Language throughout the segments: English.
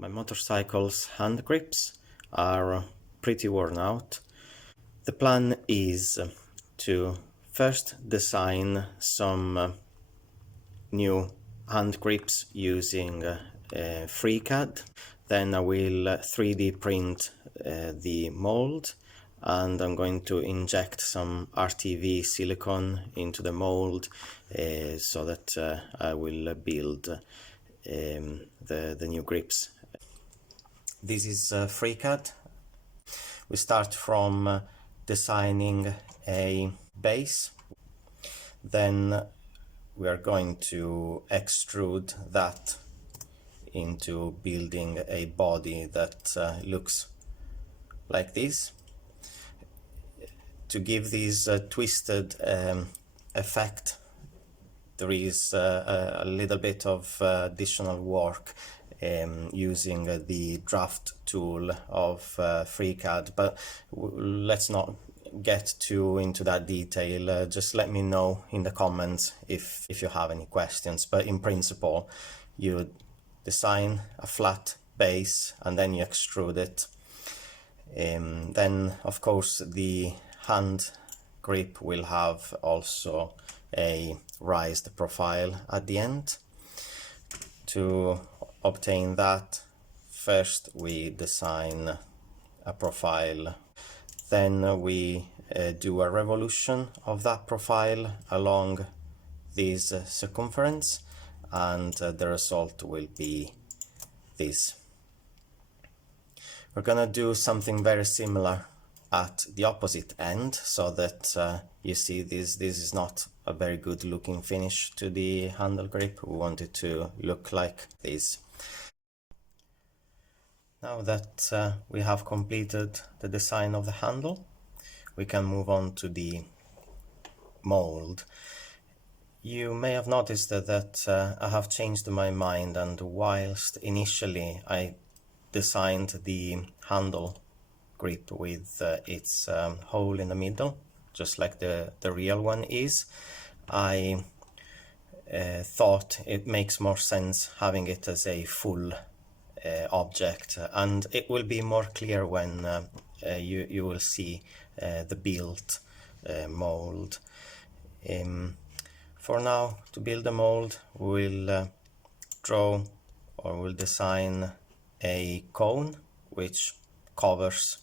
My motorcycle's hand grips are pretty worn out. The plan is to first design some new hand grips using FreeCAD. Then I will 3D print the mold, and I'm going to inject some RTV silicone into the mold so that I will build the new grips. This is FreeCAD. We start from designing a base, then we are going to extrude that into building a body that looks like this. To give this twisted effect, there is a little bit of additional work using the draft tool of FreeCAD, but let's not get too into that detail. Just let me know in the comments if you have any questions. But in principle, you design a flat base and then you extrude it. Then of course the hand grip will have also a raised profile at the end. To obtain that, first we design a profile, then we do a revolution of that profile along this circumference, and the result will be this. We're gonna do something very similar at the opposite end, so that you see this is not a very good looking finish to the handle grip. We want it to look like this. Now that we have completed the design of the handle, we can move on to the mold. You may have noticed that I have changed my mind, and whilst initially I designed the handle grip with its hole in the middle, just like the real one is, I thought it makes more sense having it as a full object, and it will be more clear when you will see the built mold. For now, to build the mold, we'll draw or we'll design a cone which covers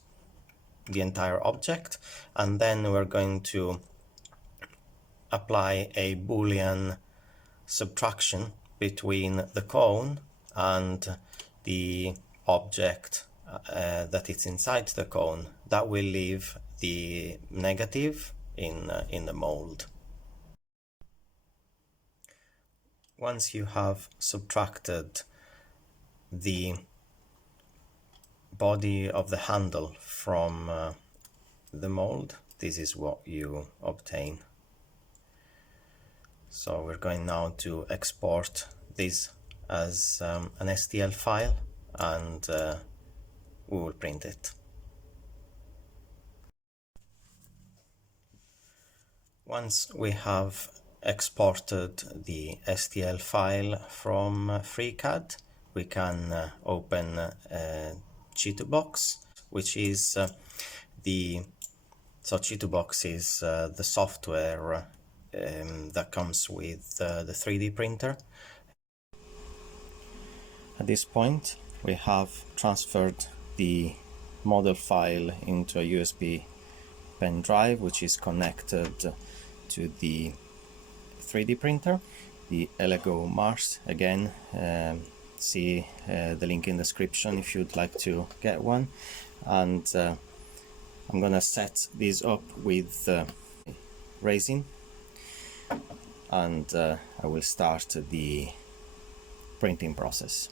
the entire object, and then we're going to apply a Boolean subtraction between the cone and the object that is inside the cone. That will leave the negative in the mold. Once you have subtracted the body of the handle from the mold, this is what you obtain. So we're going now to export this as an STL file, and we will print it. Once we have exported the STL file from FreeCAD, we can open Chitubox, which is Chitubox is the software that comes with the 3D printer. At this point, we have transferred the model file into a USB pen drive, which is connected to the 3D printer, the Lego Mars. Again, see the link in the description if you'd like to get one. And I'm gonna set this up with resin, and I will start the printing process.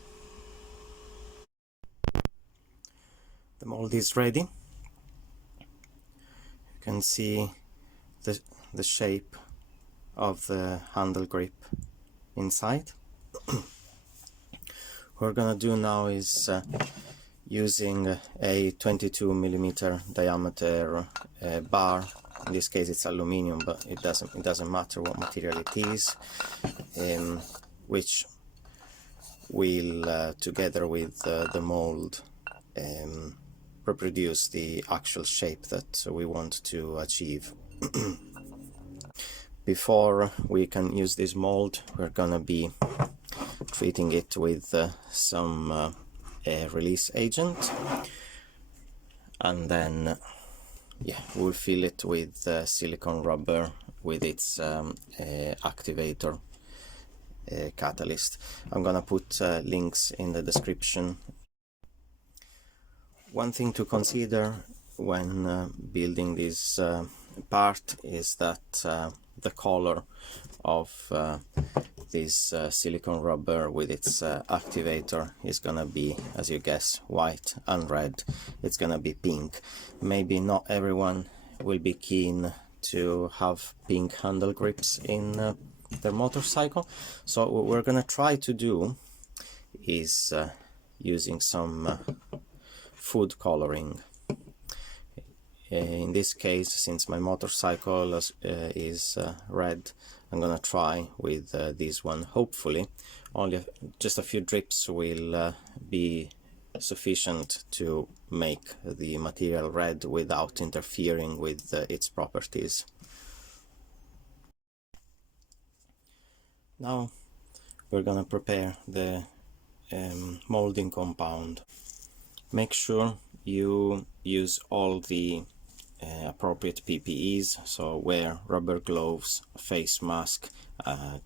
The mold is ready. You can see the shape of the handle grip inside. What we're gonna do now is using a 22mm diameter bar. In this case it's aluminium, but it doesn't matter what material it is, which will, together with the mold, reproduce the actual shape that we want to achieve. Before we can use this mold, we're gonna be treating it with some air release agent, and then we'll fill it with silicone rubber with its activator catalyst. I'm gonna put links in the description. One thing to consider when building this part is that the color of this silicone rubber with its activator is gonna be, as you guess, white and red. It's gonna be pink. Maybe not everyone will be keen to have pink handle grips in their motorcycle, so what we're gonna try to do is using some food coloring. In this case, since my motorcycle is red, I'm gonna try with this one. Hopefully only just a few drips will be sufficient to make the material red without interfering with its properties. Now we're gonna prepare the molding compound. Make sure you use all the appropriate PPEs, so wear rubber gloves, face mask,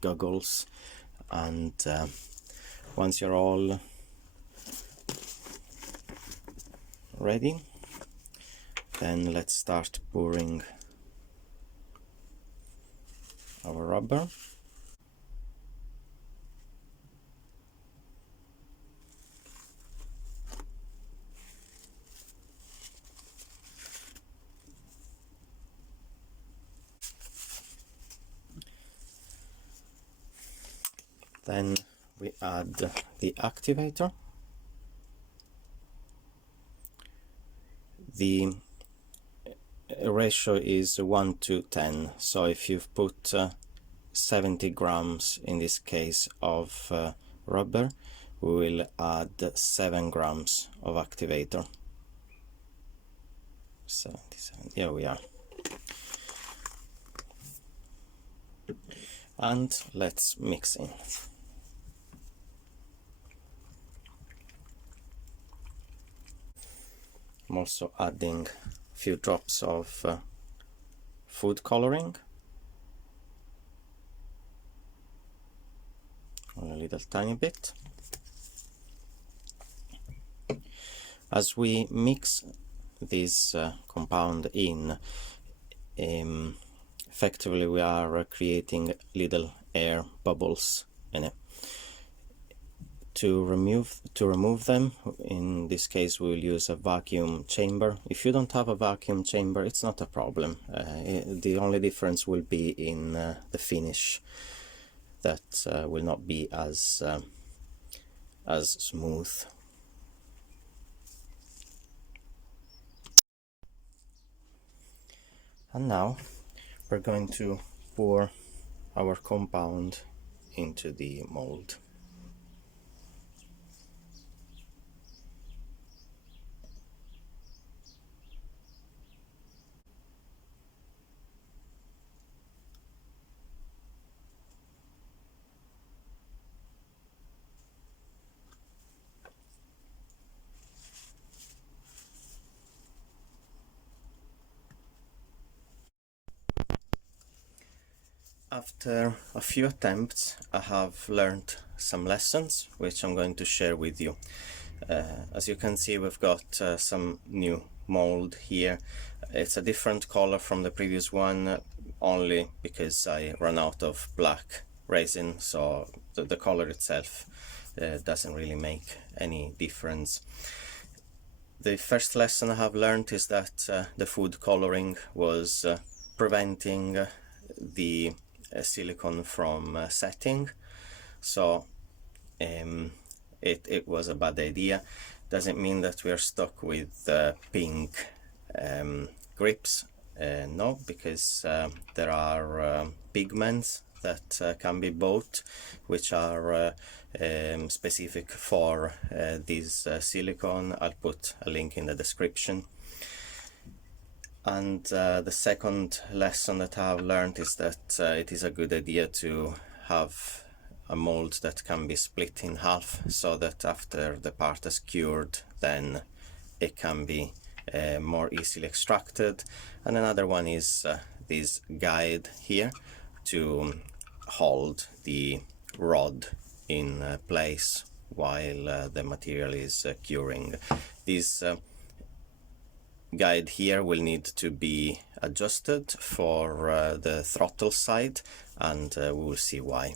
goggles, and once you're all ready, then let's start pouring our rubber. Then we add the activator. The ratio is 1:10, so if you've put 70 grams in this case of rubber, we will add 7 grams of activator. 77, here we are. And let's mix in. I'm also adding a few drops of food coloring, a little tiny bit. As we mix this compound in, effectively we are creating little air bubbles in it. To remove them, in this case we will use a vacuum chamber. If you don't have a vacuum chamber, it's not a problem. The only difference will be in the finish, that will not be as smooth. And now we're going to pour our compound into the mold. After a few attempts, I have learned some lessons which I'm going to share with you. As you can see, we've got some new mold here. It's a different color from the previous one, only because I ran out of black resin, so the color itself doesn't really make any difference. The first lesson I have learned is that the food coloring was preventing the silicone from setting, so it was a bad idea. Doesn't mean that we are stuck with pink grips, no, because there are pigments that can be bought which are specific for this silicone. I'll put a link in the description. And the second lesson that I've learned is that it is a good idea to have a mold that can be split in half, so that after the part is cured, then it can be more easily extracted. And another one is this guide here to hold the rod in place while the material is curing. This guide here will need to be adjusted for the throttle side, and we will see why.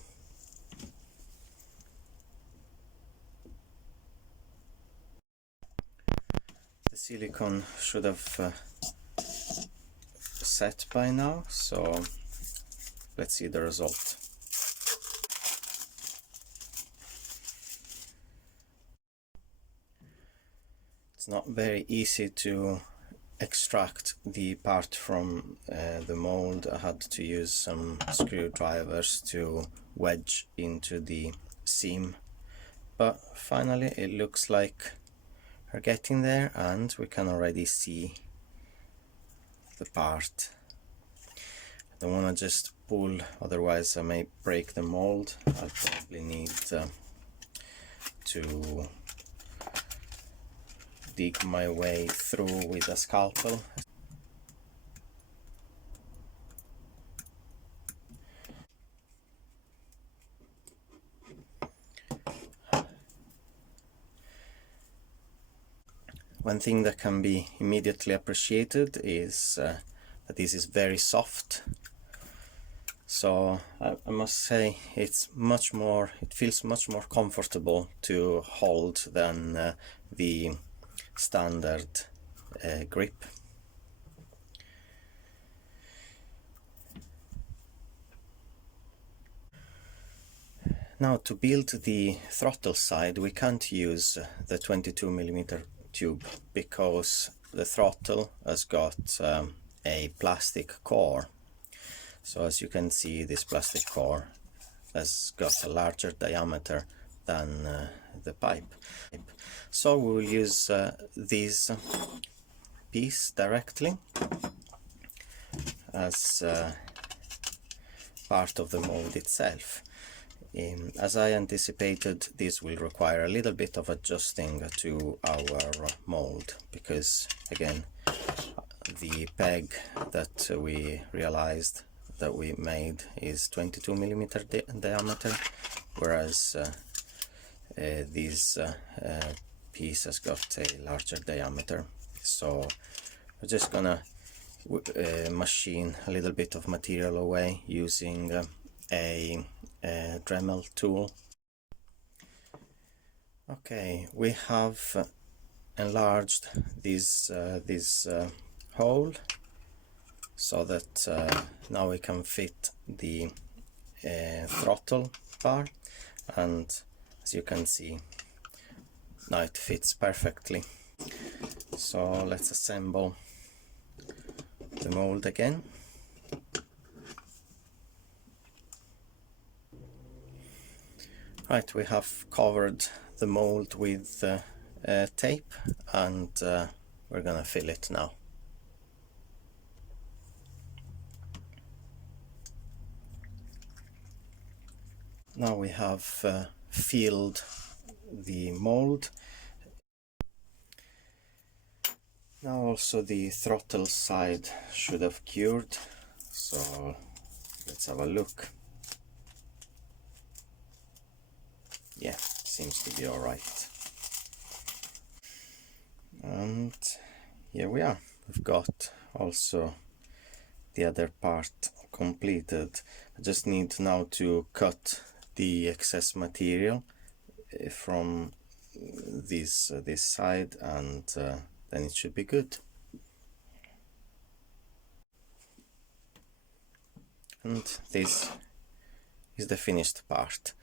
The silicone should have set by now, so let's see the result. It's not very easy to extract the part from the mold. I had to use some screwdrivers to wedge into the seam, but finally it looks like we're getting there, and we can already see the part. I don't want to just pull, otherwise I may break the mold. I'll probably need to dig my way through with a scalpel. One thing that can be immediately appreciated is that this is very soft. So I must say it feels much more comfortable to hold than the standard grip. Now, to build the throttle side, we can't use the 22mm tube because the throttle has got a plastic core. So as you can see, this plastic core has got a larger diameter than the pipe. So we will use this piece directly as part of the mold itself. As I anticipated, this will require a little bit of adjusting to our mold, because again, the peg that we realized that we made is 22mm diameter, whereas this piece has got a larger diameter. So we're just gonna machine a little bit of material away using a Dremel tool. Okay, we have enlarged this hole so that now we can fit the throttle bar, and as you can see, now it fits perfectly. So let's assemble the mold again. Right, we have covered the mold with tape, and we're gonna fill it now. Now we have filled the mold. Now also the throttle side should have cured, so let's have a look. Yeah, seems to be all right. And here we are. We've got also the other part completed. I just need now to cut the excess material from this side, and then it should be good. And this is the finished part.